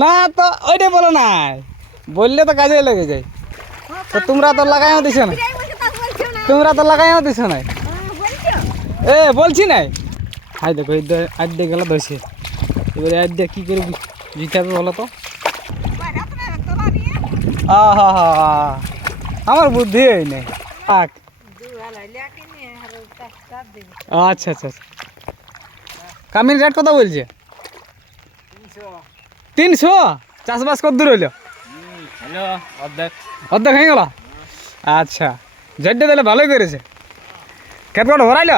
না, তো ওইটাই বলো না বললে তো কাজে লেগে যায়। তো তোমরা তো লাগাইও দিছো না। তোমরা তো লাগাইও দিছো না। এ, বলছি না হাই দেখো, এই আড্ডে গেল ধসে এবারে আড্ডে কি করে হবে বলো তো। আমার বুদ্ধি এই নেই। থাক। আচ্ছা আচ্ছা আচ্ছা। কামিন রেট কত বলছে? তিনশো? চাষবাস কত দূর হইল? অর্ধেক। অর্ধেক হয়ে গেল? আচ্ছা জড্ডে তাহলে ভালোই করেছে। খেত কটা ভরাইল?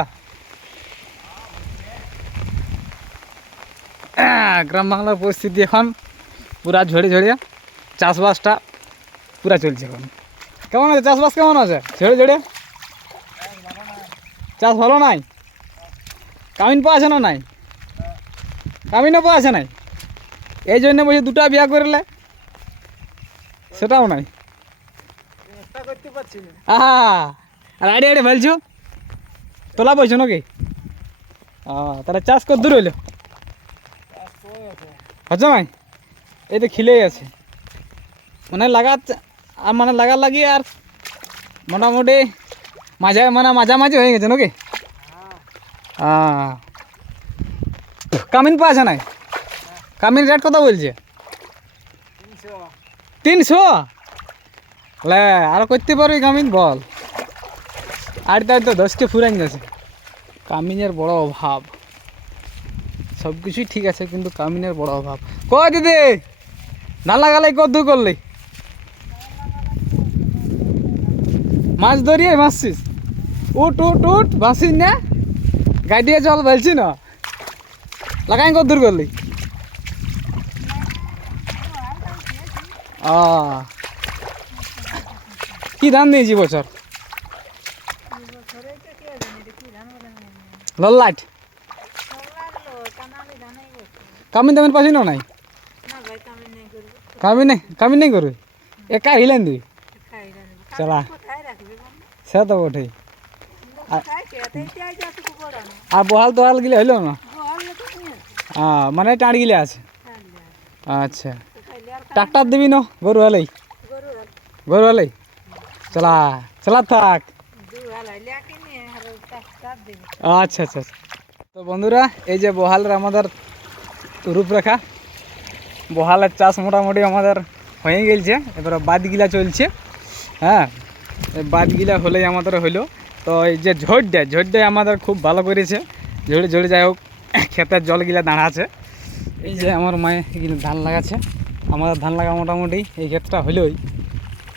গ্রাম বাংলার পরিস্থিতি এখন পুরা ঝড়ে ঝড়িয়ে চাষবাসটা পুরা চলছে এখন। কেমন আছে? চাষবাস কেমন আছে? ঝড়ে ঝড়ে চাষ ভালো নাই? কামিন পাওয়া আছে না নাই? কামিনও পাওয়া আছে নাই? এই জন্য বলছি দুটা বিয়া করলে। সেটাও নাই। আর আইডে আইডে ফেলছো? তোলা পাইছো নাকি? তাহলে চাষ কত দূর হইল? হচ্ছে নাই এই তো খিলেই আছে মানে লাগা আর মানে লাগার লাগি আর মোটামুটি মাঝে মানে মাঝামাঝি হয়ে গেছে নাকি? হ্যাঁ কামিন পাওয়া নাই? কামিন রেট কত বলছে? তিনশো। লে, আর করতে পারবি কামিন বল। আর তাই তো, দশকে ফুরান গেছে। কামিনের বড় অভাব। সব কিছুই ঠিক আছে, কিন্তু কামিনের বড় অভাব। ক দিদি? ধান লাগালে কত দূর করলি? মাছ ধরিয়ে মাছছিস উঠ উঠ উঠ, বাঁচিস না? গাড়িয়ে জল বলছি না। লাগাই কত দূর করলি। ও কি ধান দিয়েছি বছর? লল্লাট। কামিন দামিন পাচ্ছি না নাই? কামি নেই কামি নেই করবি? একা হিলেন তুই চলা। সে তো বটে। আর বহাল তোহাল গিলে হইল না? হ্যাঁ মানে টাঁড় গিলে আছে। আচ্ছা। ট্রাক্টার দিবি না? গরু হলেই গরু হলেই চলা চলা থাক। আচ্ছা আচ্ছা আচ্ছা। তো বন্ধুরা এই যে বহালের আমাদের রূপরেখা বহালের চাষ মোটামুটি আমাদের হয়ে গেছে এবারে বাদগিলা চলছে। হ্যাঁ বাদগিলা হলেই আমাদের হইল। তো এই যে ঝড়টা ঝড়টাই আমাদের খুব ভালো করেছে। ঝড়ে ঝড়ে যাই হোক ক্ষেতের জলগিলা দাঁড়াচ্ছে এই যে আমার মায়ে এগুলো ধান লাগাচ্ছে। আমাদের ধান লাগা মোটামুটি এই ক্ষেতটা হইলই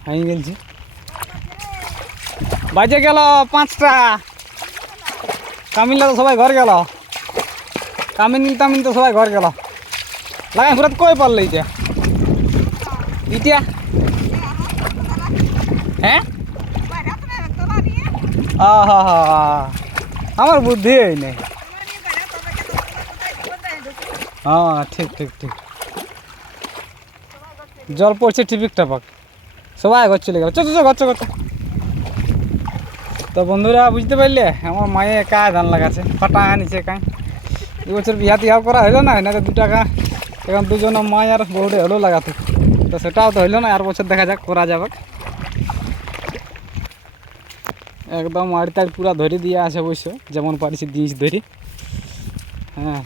হয়ে গেছে বাজে গেল পাঁচটা। কামিনলা তো সবাই ঘর গেল। কামিন তামিন তো সবাই ঘর গেল। লাগাই ঘুরাত কই পারলে ইটা ইটা হ্যাঁ? আমার বুদ্ধি এই নেই। হ্যাঁ ঠিক ঠিক ঠিক। জল পড়ছে টিপিক টাপাক। সবাই ঘর চলে গেল। চো চো ঘর চো তো বন্ধুরা, বুঝতে পারলে? আমার মায়ে একা ধান লাগাছে ফাটা আনিছে কাই এবছর বিয়া টিয়াও করা হইল না না দু টাকা। এখন দুজন মায় আর বউরে হলো লাগাতে। তো সেটাও তো হইল না, আর বছর দেখা যাক, করা যাবে। একদম আড়ি তাড়ি পুরা ধরে দিয়ে আছে অবশ্য যেমন পারিছি দিয়েছি ধরি। হ্যাঁ।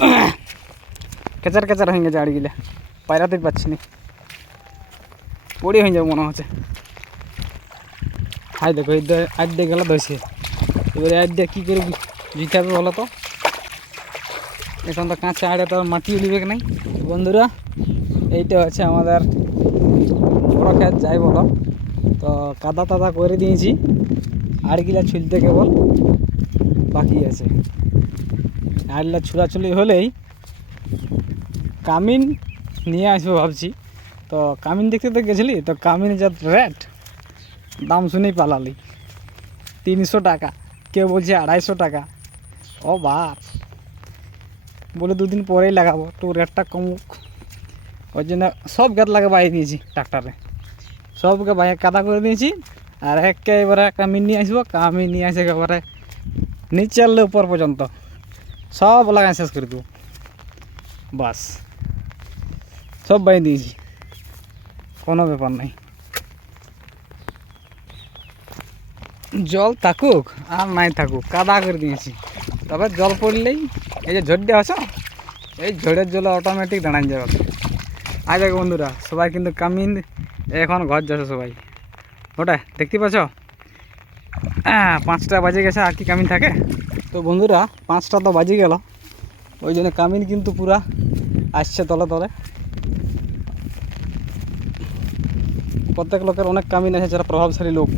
কেচার কেচার হয়ে গেছে আড়িগুলা পায়রাতেই পাচ্ছি না। পড়ে হয়ে যাবে মনে হচ্ছে। হাই দেখো, এই আড্ডে গেল ধসে এবারে আড্ডে কী করে জিতে হবে বলো তো? এখন তো কাঁচা আড়ে তো মাটি উলিবে নাই? বন্ধুরা, এইটা হচ্ছে আমাদের বড় খেত যাই বলো। তো কাদা তাদা করে দিয়েছি। আড়গুলা ছুলতে কেবল বাকি আছে। আড়গুলা ছুলাছুলি হলেই কামিন নিয়ে আসব ভাবছি। তো কামিন দেখতে তো গেছিলি? তো কামিনের যা রেট দাম শুনেই পালালি। তিনশো টাকা, কেউ বলছে আড়াইশো টাকা। ও বাপ, বলে দুদিন পরেই লাগাবো, তো রেটটা কমুক। ওই জন্য সব গাছ লাগা বাইরে দিয়েছি ট্রাক্টারে সবকে বাইরে কাদা করে দিয়েছি আর একে এবারে কামিন নিয়ে আসব, কামিন নিয়ে আসে একেবারে নিচে আনলে উপর পর্যন্ত। সব লাগাই শেষ করে দেবো। বাস। সব বাই দিয়েছি। কোনো ব্যাপার নাই। জল থাকুক আর নাই থাকুক, কাদা করে দিয়েছি। তবে জল পড়লেই এই যে ঝড় দেওয়া আছে, এই ঝড়ের জলে অটোমেটিক দাঁড়ান যাবে। আয় দেখো বন্ধুরা, সবাই কিন্তু কামিন এখন ঘর যাচ্ছে সবাই। ওটা দেখতে পাচ্ছ? পাঁচটা বাজে গেছে, আর কি কামিন থাকে? তো বন্ধুরা, পাঁচটা তো বাজে গেল। ওই জন্য কামিন কিন্তু পুরা আসছে তলে তলে। প্রত্যেক লোকের অনেক কামিন আছে, যারা প্রভাবশালী লোক।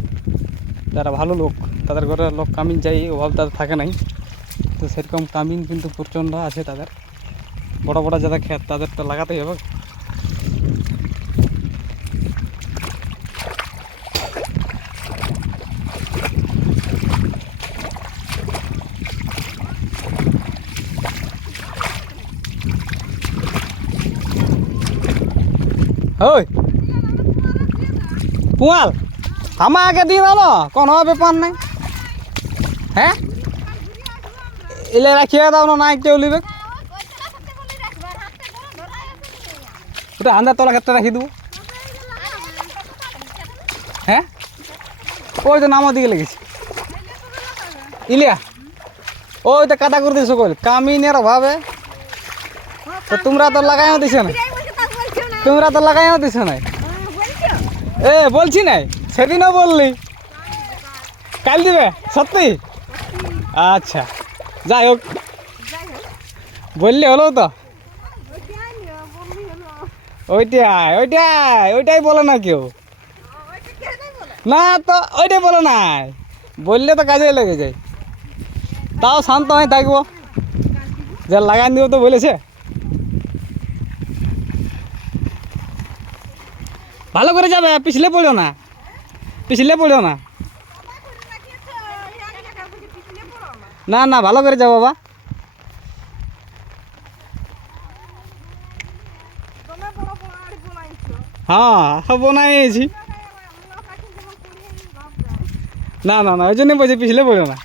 যারা ভালো লোক, তাদের ঘরে লোক কামিন যাই অভাব তাদের থাকে নাই। তো সেরকম কামিন কিন্তু প্রচণ্ড আছে তাদের। বড় বড় যারা খেত তাদের তো লাগাতেই হবে। ওই! পুয়াল আমাকে দিয়ে দাও না কোনো ব্যাপার নাই। হ্যাঁ? এলে রাখিয়ে দাও না না একটু লিবে। ওটা আন্দার তলা ক্ষেত্রে রাখি দেবো। হ্যাঁ? ওই তো নামার দিকে লেগেছে। ইলিয়া, ওই তো কাদা করে দিয়েছ কল কামিনের অভাবে। তো তোমরা তো লাগাইও দিছো না। তোমরা তো লাগাইও দিছো না। এ, বলছি নাই সেদিনও বললি। কাল দিবে, সত্যি? আচ্ছা যাই হোক। বললে হলো তো? ওইটাই ওইটাই ওইটাই বলো না কেউ। না তো, ওইটাই বলো নাই বললে তো কাজে লেগে যায়। তাও শান্ত হয়ে থাকব। যে লাগান দিব তো বলেছে। ভালো করে যাবে, পিছলে পড়ো না। পিছলে পড়ো না। না না, ভালো করে যাও বাবা। হ্যাঁ বনাইছি। না না না, ওই জন্য বলছি, পিছলে পড়ো না।